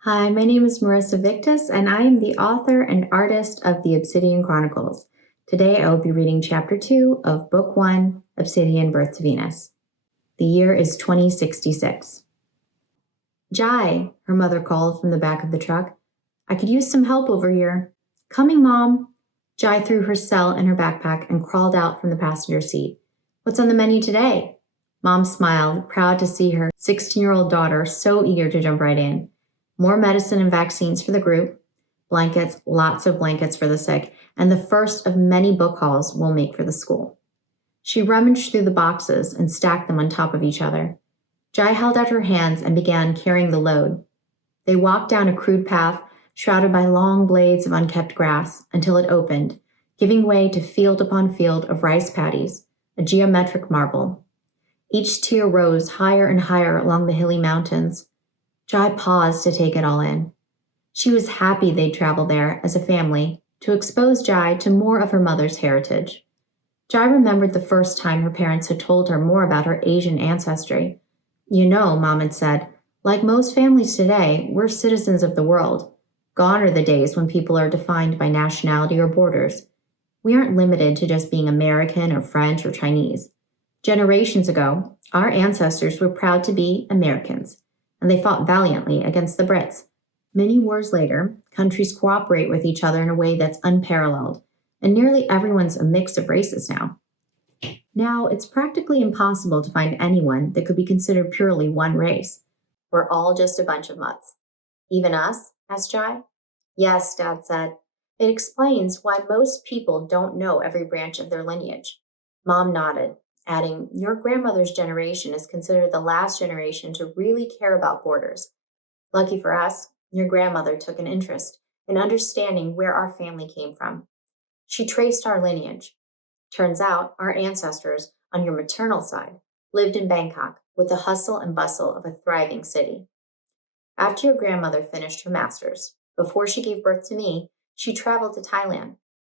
Hi, my name is Marisa Victus, and I am the author and artist of the Obsidian Chronicles. Today I will be reading Chapter 2 of Book 1, Obsidian Birth to Venus. The year is 2066. Jai, her mother called from the back of the truck. I could use some help over here. Coming, Mom. Jai threw her cell in her backpack and crawled out from the passenger seat. What's on the menu today? Mom smiled, proud to see her 16-year-old daughter so eager to jump right in. More medicine and vaccines for the group, blankets, lots of blankets for the sick, and the first of many book hauls we'll make for the school. She rummaged through the boxes and stacked them on top of each other. Jai held out her hands and began carrying the load. They walked down a crude path shrouded by long blades of unkept grass until it opened, giving way to field upon field of rice paddies, a geometric marvel. Each tier rose higher and higher along the hilly mountains. Jai paused to take it all in. She was happy they'd travel there as a family to expose Jai to more of her mother's heritage. Jai remembered the first time her parents had told her more about her Asian ancestry. You know, Mom had said, like most families today, we're citizens of the world. Gone are the days when people are defined by nationality or borders. We aren't limited to just being American or French or Chinese. Generations ago, our ancestors were proud to be Americans, and they fought valiantly against the Brits. Many wars later, countries cooperate with each other in a way that's unparalleled, and nearly everyone's a mix of races now. Now, it's practically impossible to find anyone that could be considered purely one race. We're all just a bunch of mutts. Even us? Asked Jai. Yes, Dad said. It explains why most people don't know every branch of their lineage. Mom nodded, adding, your grandmother's generation is considered the last generation to really care about borders. Lucky for us, your grandmother took an interest in understanding where our family came from. She traced our lineage. Turns out our ancestors, on your maternal side, lived in Bangkok with the hustle and bustle of a thriving city. After your grandmother finished her master's, before she gave birth to me, she traveled to Thailand.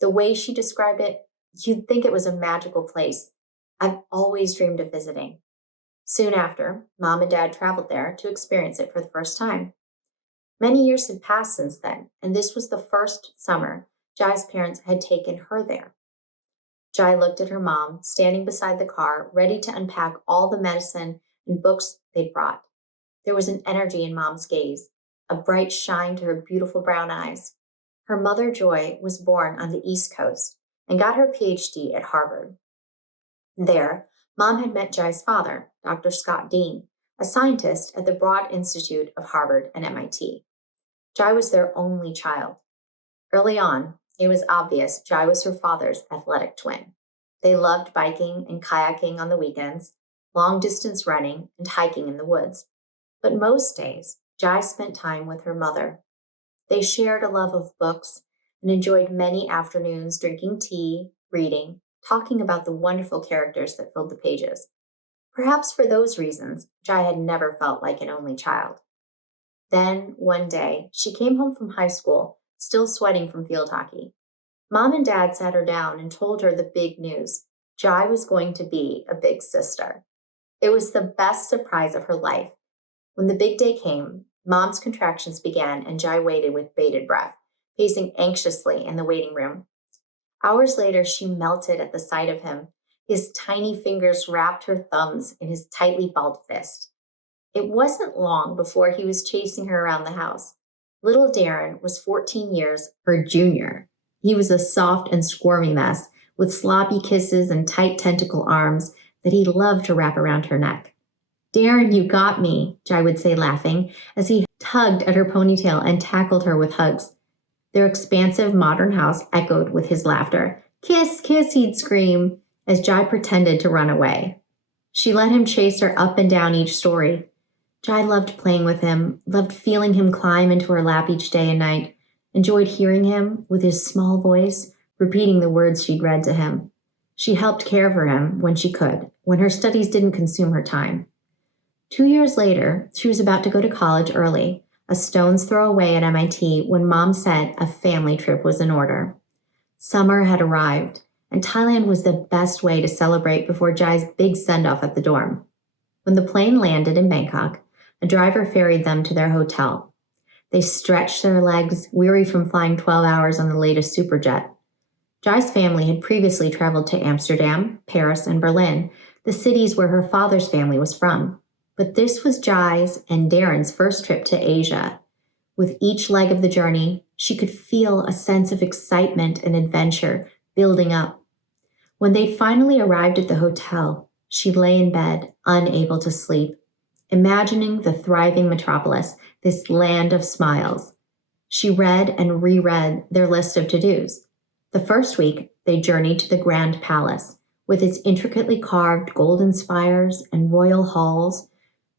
The way she described it, you'd think it was a magical place. I've always dreamed of visiting. Soon after, Mom and Dad traveled there to experience it for the first time. Many years had passed since then, and this was the first summer Jai's parents had taken her there. Jai looked at her mom, standing beside the car, ready to unpack all the medicine and books they'd brought. There was an energy in Mom's gaze, a bright shine to her beautiful brown eyes. Her mother, Joy, was born on the East Coast and got her PhD at Harvard. There, Mom had met Jai's father, Dr. Scott Dean, a scientist at the Broad Institute of Harvard and MIT. Jai was their only child. Early on, it was obvious Jai was her father's athletic twin. They loved biking and kayaking on the weekends, long-distance running, and hiking in the woods. But most days, Jai spent time with her mother. They shared a love of books and enjoyed many afternoons drinking tea, reading, talking about the wonderful characters that filled the pages. Perhaps for those reasons, Jai had never felt like an only child. Then, one day, she came home from high school, still sweating from field hockey. Mom and Dad sat her down and told her the big news. Jai was going to be a big sister. It was the best surprise of her life. When the big day came, Mom's contractions began and Jai waited with bated breath, pacing anxiously in the waiting room. Hours later, she melted at the sight of him. His tiny fingers wrapped her thumbs in his tightly balled fist. It wasn't long before he was chasing her around the house. Little Darren was 14 years her junior. He was a soft and squirmy mess with sloppy kisses and tight tentacle arms that he loved to wrap around her neck. Darren, you got me, Jai would say laughing as he tugged at her ponytail and tackled her with hugs. Their expansive modern house echoed with his laughter. Kiss, kiss, he'd scream as Jai pretended to run away. She let him chase her up and down each story. Jai loved playing with him, loved feeling him climb into her lap each day and night, enjoyed hearing him, with his small voice, repeating the words she'd read to him. She helped care for him when she could, when her studies didn't consume her time. 2 years later, she was about to go to college early, a stone's throw away at MIT when Mom said a family trip was in order. Summer had arrived, and Thailand was the best way to celebrate before Jai's big send-off at the dorm. When the plane landed in Bangkok, a driver ferried them to their hotel. They stretched their legs, weary from flying 12 hours on the latest superjet. Jai's family had previously traveled to Amsterdam, Paris, and Berlin, the cities where her father's family was from. But this was Jai's and Darren's first trip to Asia. With each leg of the journey, she could feel a sense of excitement and adventure building up. When they finally arrived at the hotel, she lay in bed, unable to sleep, imagining the thriving metropolis, this land of smiles. She read and reread their list of to-dos. The first week, they journeyed to the Grand Palace, with its intricately carved golden spires and royal halls,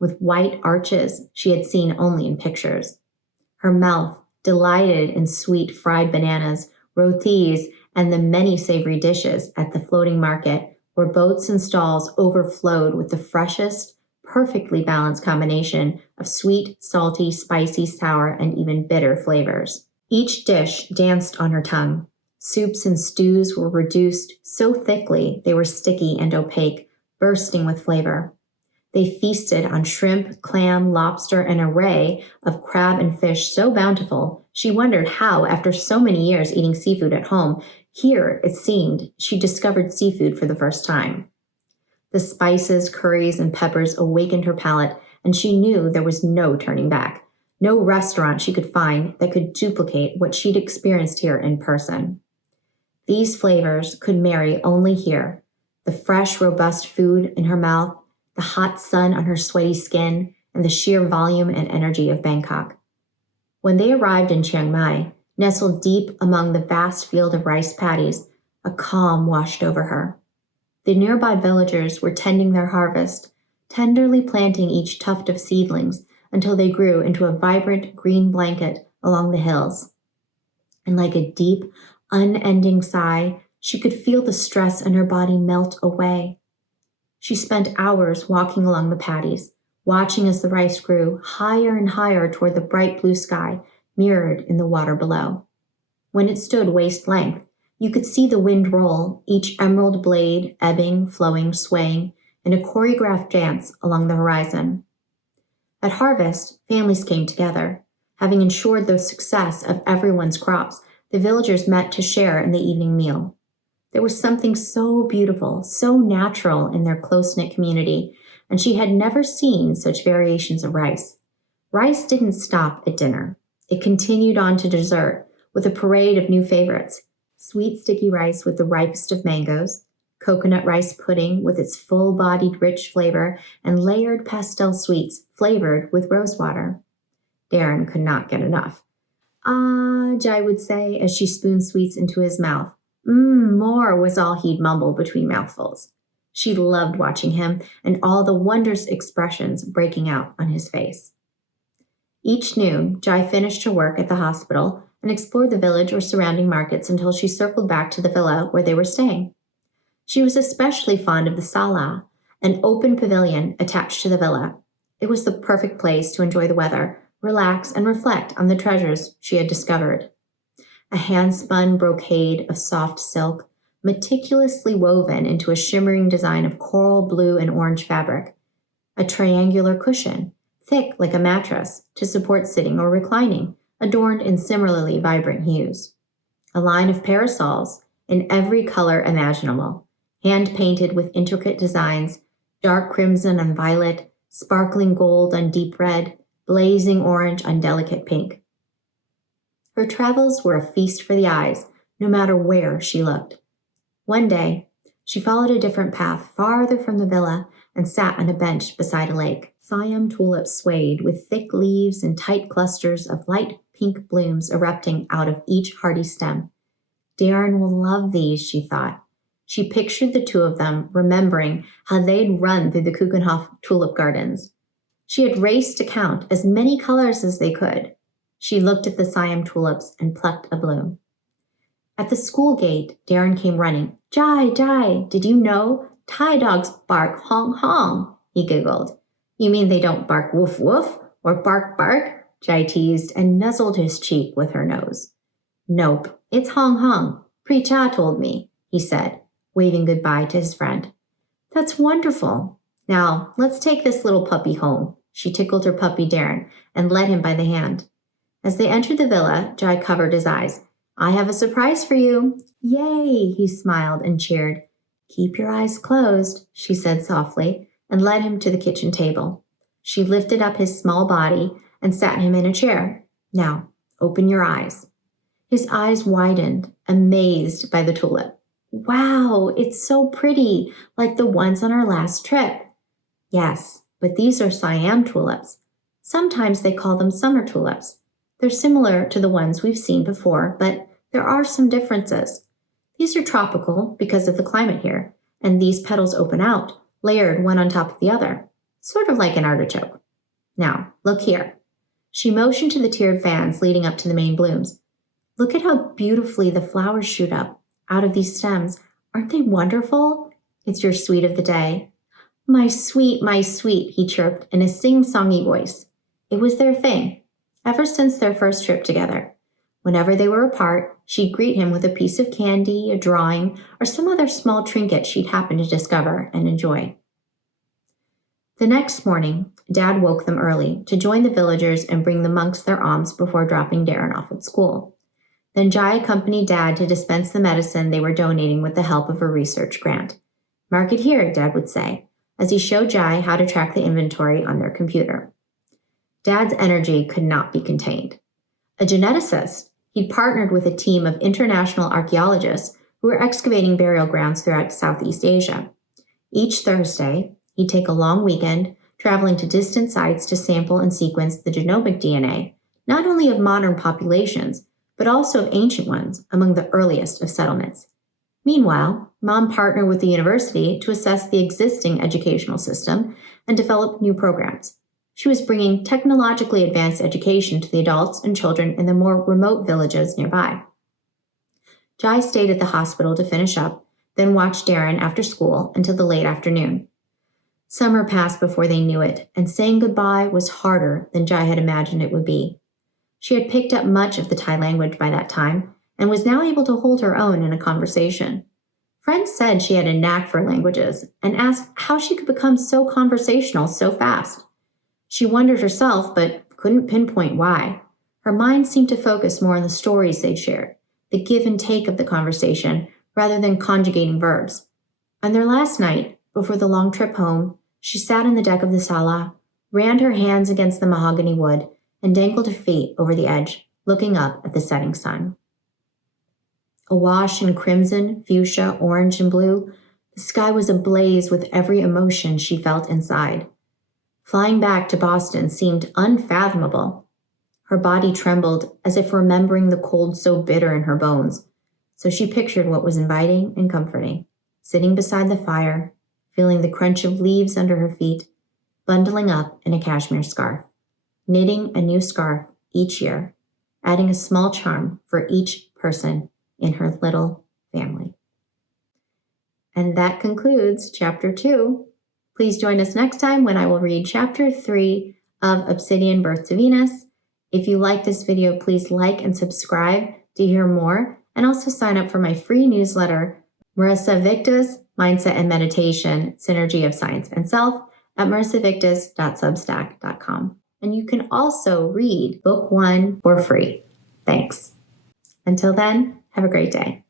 with white arches she had seen only in pictures. Her mouth delighted in sweet fried bananas, rotis, and the many savory dishes at the floating market, where boats and stalls overflowed with the freshest, perfectly balanced combination of sweet, salty, spicy, sour, and even bitter flavors. Each dish danced on her tongue. Soups and stews were reduced so thickly they were sticky and opaque, bursting with flavor. They feasted on shrimp, clam, lobster, and an array of crab and fish so bountiful, she wondered how, after so many years eating seafood at home, here, it seemed, she discovered seafood for the first time. The spices, curries, and peppers awakened her palate, and she knew there was no turning back. No restaurant she could find that could duplicate what she'd experienced here in person. These flavors could marry only here. The fresh, robust food in her mouth, the hot sun on her sweaty skin, and the sheer volume and energy of Bangkok. When they arrived in Chiang Mai, nestled deep among the vast field of rice paddies, a calm washed over her. The nearby villagers were tending their harvest, tenderly planting each tuft of seedlings until they grew into a vibrant green blanket along the hills. And like a deep, unending sigh, she could feel the stress in her body melt away. She spent hours walking along the paddies, watching as the rice grew higher and higher toward the bright blue sky mirrored in the water below. When it stood waist length, you could see the wind roll, each emerald blade ebbing, flowing, swaying, in a choreographed dance along the horizon. At harvest, families came together. Having ensured the success of everyone's crops, the villagers met to share in the evening meal. There was something so beautiful, so natural in their close-knit community, and she had never seen such variations of rice. Rice didn't stop at dinner. It continued on to dessert, with a parade of new favorites: sweet sticky rice with the ripest of mangoes, coconut rice pudding with its full-bodied rich flavor, and layered pastel sweets flavored with rosewater. Darren could not get enough. "Ah," Jai would say as she spooned sweets into his mouth. More was all he'd mumble between mouthfuls. She loved watching him and all the wondrous expressions breaking out on his face. Each noon, Jai finished her work at the hospital and explored the village or surrounding markets until she circled back to the villa where they were staying. She was especially fond of the sala, an open pavilion attached to the villa. It was the perfect place to enjoy the weather, relax, and reflect on the treasures she had discovered. A hand-spun brocade of soft silk, meticulously woven into a shimmering design of coral blue and orange fabric. A triangular cushion, thick like a mattress, to support sitting or reclining, adorned in similarly vibrant hues. A line of parasols in every color imaginable, hand-painted with intricate designs, dark crimson on violet, sparkling gold on deep red, blazing orange on delicate pink. Her travels were a feast for the eyes, no matter where she looked. One day, she followed a different path farther from the villa and sat on a bench beside a lake. Siam tulips swayed with thick leaves and tight clusters of light pink blooms erupting out of each hardy stem. Darren will love these, she thought. She pictured the two of them, remembering how they'd run through the Keukenhof tulip gardens. She had raced to count as many colors as they could. She looked at the Siam tulips and plucked a bloom. At the school gate, Darren came running. "Jai, did you know? Thai dogs bark honk honk," he giggled. "You mean they don't bark woof woof or bark bark?" Jai teased and nuzzled his cheek with her nose. "Nope, it's honk honk. Pre-cha told me," he said, waving goodbye to his friend. "That's wonderful. Now, let's take this little puppy home." She tickled her puppy Darren and led him by the hand. As they entered the villa, Jai covered his eyes. "I have a surprise for you." "Yay!" he smiled and cheered. "Keep your eyes closed," she said softly, and led him to the kitchen table. She lifted up his small body and sat him in a chair. "Now, open your eyes." His eyes widened, amazed by the tulip. "Wow, it's so pretty, like the ones on our last trip." "Yes, but these are Siam tulips. Sometimes they call them summer tulips. They're similar to the ones we've seen before, but there are some differences. These are tropical because of the climate here, and these petals open out, layered one on top of the other, sort of like an artichoke. Now, look here." She motioned to the tiered fans leading up to the main blooms. "Look at how beautifully the flowers shoot up out of these stems. Aren't they wonderful? It's your sweet of the day." My sweet," he chirped in a sing-songy voice. It was their thing, ever since their first trip together. Whenever they were apart, she'd greet him with a piece of candy, a drawing, or some other small trinket she'd happened to discover and enjoy. The next morning, Dad woke them early to join the villagers and bring the monks their alms before dropping Darren off at school. Then Jai accompanied Dad to dispense the medicine they were donating with the help of a research grant. "Mark it here," Dad would say, as he showed Jai how to track the inventory on their computer. Dad's energy could not be contained. A geneticist, he'd partnered with a team of international archaeologists who were excavating burial grounds throughout Southeast Asia. Each Thursday, he'd take a long weekend, traveling to distant sites to sample and sequence the genomic DNA, not only of modern populations, but also of ancient ones among the earliest of settlements. Meanwhile, Mom partnered with the university to assess the existing educational system and develop new programs. She was bringing technologically advanced education to the adults and children in the more remote villages nearby. Jai stayed at the hospital to finish up, then watched Darren after school until the late afternoon. Summer passed before they knew it, and saying goodbye was harder than Jai had imagined it would be. She had picked up much of the Thai language by that time and was now able to hold her own in a conversation. Friends said she had a knack for languages and asked how she could become so conversational so fast. She wondered herself, but couldn't pinpoint why. Her mind seemed to focus more on the stories they'd shared, the give and take of the conversation, rather than conjugating verbs. On their last night, before the long trip home, she sat on the deck of the sala, ran her hands against the mahogany wood, and dangled her feet over the edge, looking up at the setting sun. Awash in crimson, fuchsia, orange, and blue, the sky was ablaze with every emotion she felt inside. Flying back to Boston seemed unfathomable. Her body trembled as if remembering the cold so bitter in her bones, so she pictured what was inviting and comforting, sitting beside the fire, feeling the crunch of leaves under her feet, bundling up in a cashmere scarf, knitting a new scarf each year, adding a small charm for each person in her little family. And that concludes Chapter 2. Please join us next time when I will read Chapter 3 of Obsidian Birth to Venus. If you like this video, please like and subscribe to hear more, and also sign up for my free newsletter, Marisa Victus, Mindset and Meditation, Synergy of Science and Self, at marisavictus.substack.com. And you can also read Book 1 for free. Thanks. Until then, have a great day.